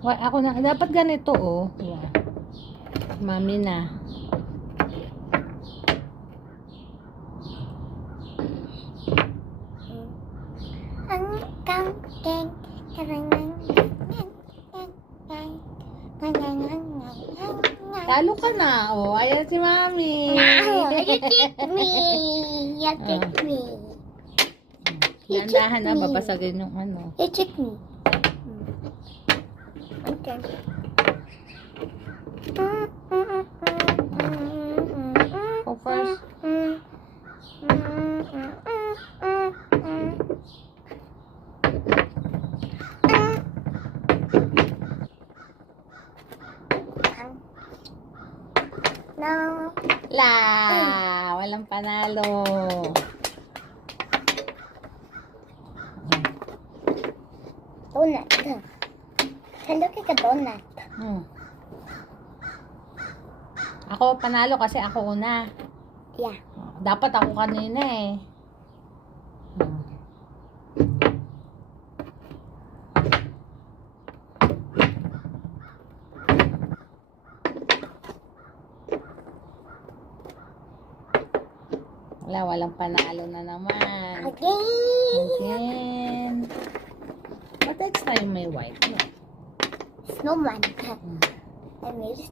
Ako na, dapat ganito, oh. Yeah. Mami na. Talo ka na, oh. Ayan si Mami. No, you tricked me. You tricked me. Dahan na, babasagin yung ano. You tricked me. Okay. Go first. No. La, walang panalo. Donut. It looks like a donut. Ako panalo kasi ako una. Yeah. Dapat ako kanina eh. Walang panalo na naman. Again. But next time may white. No? Snowman. I made